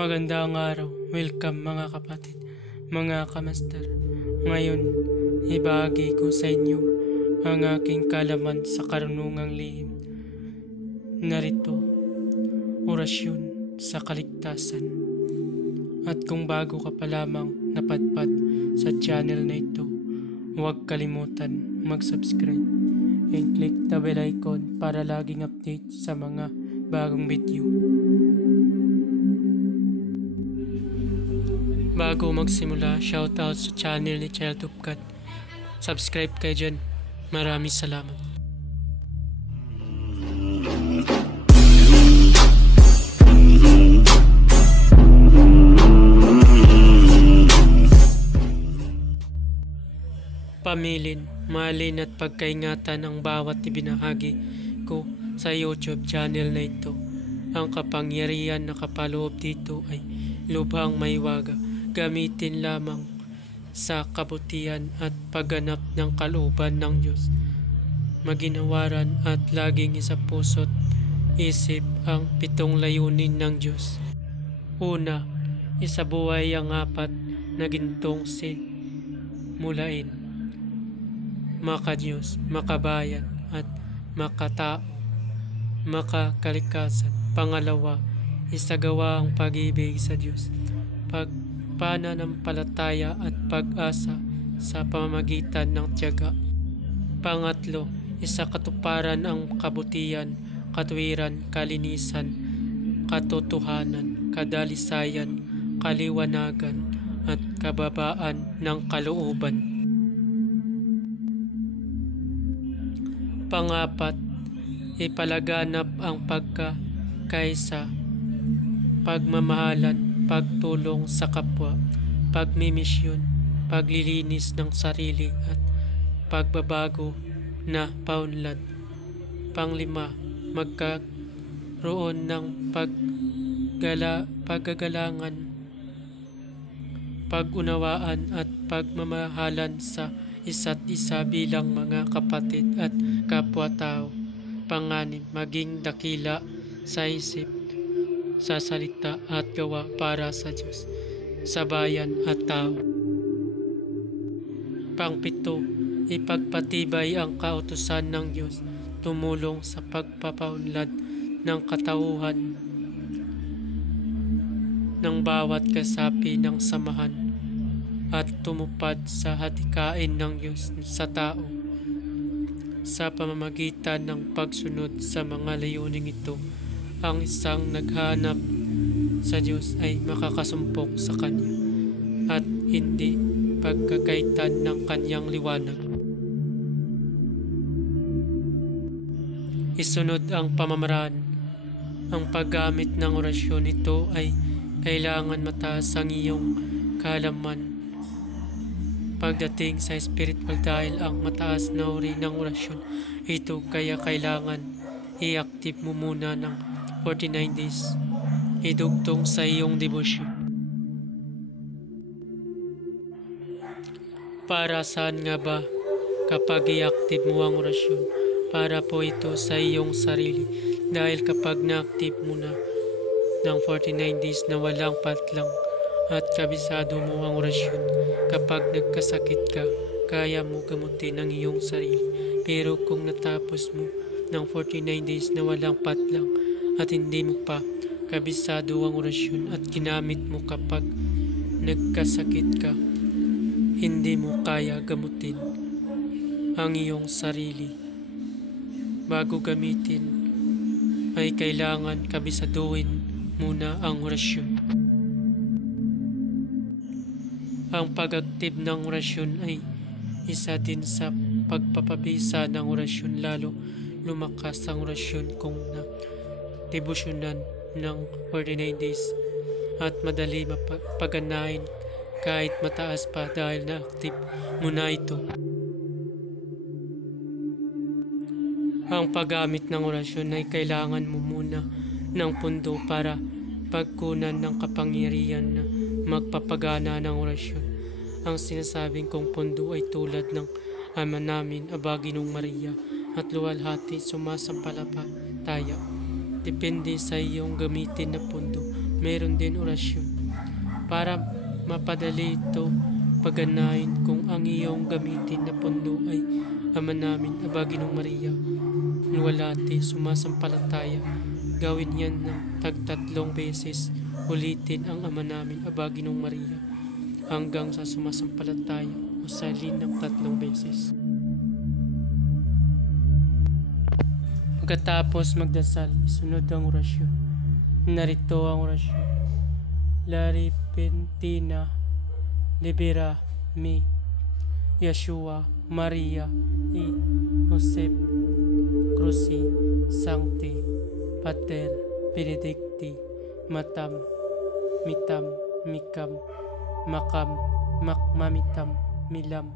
Magandang araw, welcome mga kapatid, mga kamaster. Ngayon, ibahagi ko sa inyo ang aking kalaman sa karunungang lihim. Narito, orasyon sa kaligtasan. At kung bago ka pa lamang napadpad sa channel na ito, huwag kalimutan mag-subscribe and click the bell icon para laging update sa mga bagong video. Bago magsimula, shoutout sa channel ni Child of God. Subscribe kayo dyan. Maraming salamat. Pamilin, mahalin at pagkaingatan ang bawat ibinahagi ko sa YouTube channel na ito. Ang kapangyarihan na kapaloob dito ay lubhang maiwaga. Gamitin lamang sa kabutihan at pagganap ng kalooban ng Diyos. Maginawaran at laging isa puso't isip ang 7 layunin ng Diyos. Una, isabuhay ang 4 na gintong simulain. Maka-Diyos, makabayan at makatao, makakalikasan. Pangalawa, isagawa ang pag-ibig sa Diyos, pananampalataya at pag-asa sa pamamagitan ng tiyaga. Pangatlo, isakatuparan ang kabutihan, katuwiran, kalinisan, katotohanan, kadalisayan, kaliwanagan, at kababaan ng kalooban. Pangapat, ipalaganap ang pagkakaisa, pagmamahalan, pagtulong sa kapwa, pagmimisyon, paglilinis ng sarili at pagbabago na paunlad. Panglima, magkaroon ng paggagalangan, pag-unawaan at pagmamahalan sa isa't isa bilang mga kapatid at kapwa-tao. Panganim, maging dakila sa isip, sa salita at gawa para sa Diyos, sa bayan at tao. Pangpito, ipagpatibay ang kautusan ng Diyos, tumulong sa pagpapaunlad ng katauhan ng bawat kasapi ng samahan at tumupad sa hadikain ng Diyos sa tao sa pamamagitan ng pagsunod sa mga layuning ito. Ang isang naghanap sa Diyos ay makakasumpok sa Kanya at hindi pagkakaitan ng Kanyang liwanag. Isunod ang pamamaraan. Ang paggamit ng orasyon ito ay kailangan mataas ang iyong kaalaman pagdating sa spiritual dahil ang mataas na uri ng orasyon ito kaya kailangan i-active mo muna ng 49 days. Idugtong sa iyong debosyon. Para saan nga ba kapag i-active mo ang orasyon? Para po ito sa iyong sarili. Dahil kapag na-active mo na ng 49 days na walang patlang at kabisado mo ang orasyon, kapag nagkasakit ka, kaya mo gamutin ang iyong sarili. Pero kung natapos mo ng 49 days na walang patlang at hindi mo pa kabisado ang orasyon at ginamit mo kapag nagkasakit ka, hindi mo kaya gamutin ang iyong sarili. Bago gamitin ay kailangan kabisaduhin muna ang orasyon. Ang pag-active ng orasyon ay isa din sa pagpapabisa ng orasyon, lalo lumakas ang orasyon kung debosyonan ng 49 days at madali mapaganahin kahit mataas pa dahil na-active mo na ito. Ang paggamit ng orasyon ay kailangan mo muna ng pundo para pagkunan ng kapangyarihan na magpapagana ng orasyon. Ang sinasabing kong pundo ay tulad ng Ama namin, Aba Ginoong Maria at luwalhati sumasampalataya. Depende sa iyong gamitin na pundo mayroon din orasyon. Para mapadali ito, pagganahin kung ang iyong gamitin na pondo ay Ama namin, Aba Ginong Maria, luwalhati, sumasampalataya. Gawin yan ng tagtatlong beses. Ulitin ang Ama namin, Aba Ginong Maria, hanggang sa sumasampalataya o salin ng 3 beses. Pagkatapos magdasal, isunod ang orasyon. Narito ang orasyon. La repentina libera mi Yeshua Maria y Josep Cruci Sancti Pater Benedicti Matam Mitam Mikam Makam Makmamitam Milam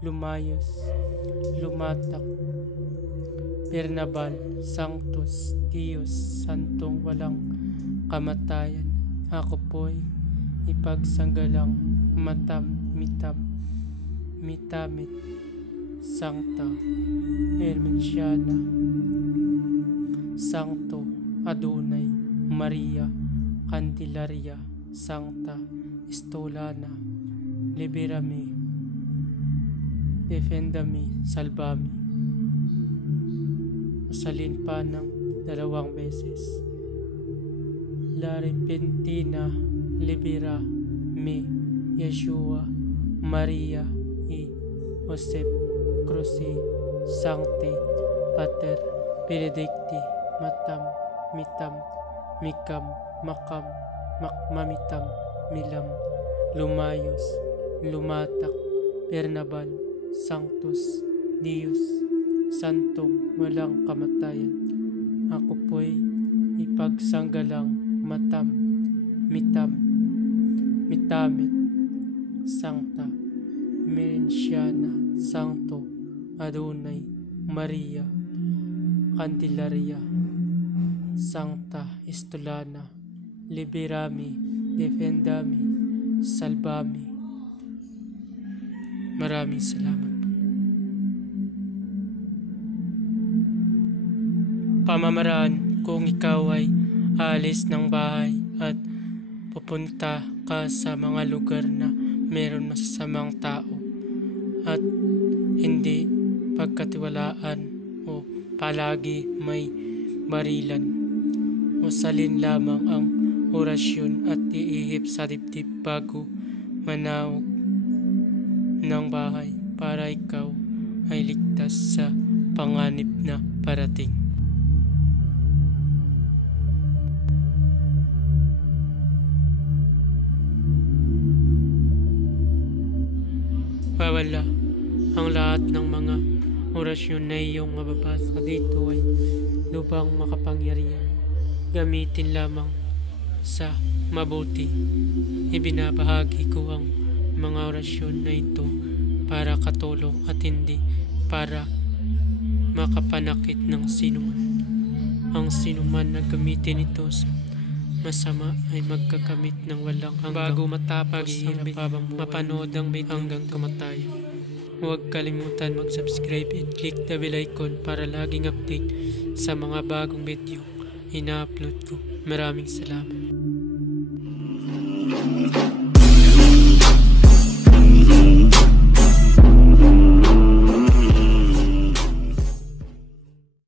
Lumayos Lumatak Bernabal Sanctus Dios Santong walang kamatayan, ako po'y ipagsanggalang matam mitam mitamit Sancta Hermenciana Sancto Adonai Maria Candelaria Sancta Estolana Liberami Defendami Salvami. Masalin pa ng 2 beses. La repentina libera mi Yeshua Maria y Josep Cruci Sancti Pater Benedicti Matam Mitam Mikam Makam Makmamitam Milam Lumayos Lumatak Bernabal Sanctus Dios Santong walang kamatayan, ako po'y ipagsanggalang matam mitam mitamit Sancta Hermenciana Sancto Adonai Maria Candelaria Sancta Estolana Liberami Defendami Salvami. Maraming salamat. Pamamaraan kung ikaw ay alis ng bahay at pupunta ka sa mga lugar na meron masasamang tao at hindi pagkatiwalaan o palagi may barilan, o salin lamang ang orasyon at iihip sa dibdib bago manaog ng bahay para ikaw ay ligtas sa panganib na parating. Wala ang lahat ng mga orasyon na iyong mababasa dito ay lubang makapangyarihan. Gamitin lamang sa mabuti. Ibinabahagi ko ang mga orasyon na ito para katulong at hindi para makapanakit ng sinuman. Ang sinuman na gamitin ito sa masama ay magkakamit ng walang hanggang bago matapos ang mapanood ang video hanggang kamatayan. Huwag kalimutan mag-subscribe and click the bell icon para laging update sa mga bagong video ina-upload ko. Maraming salamat.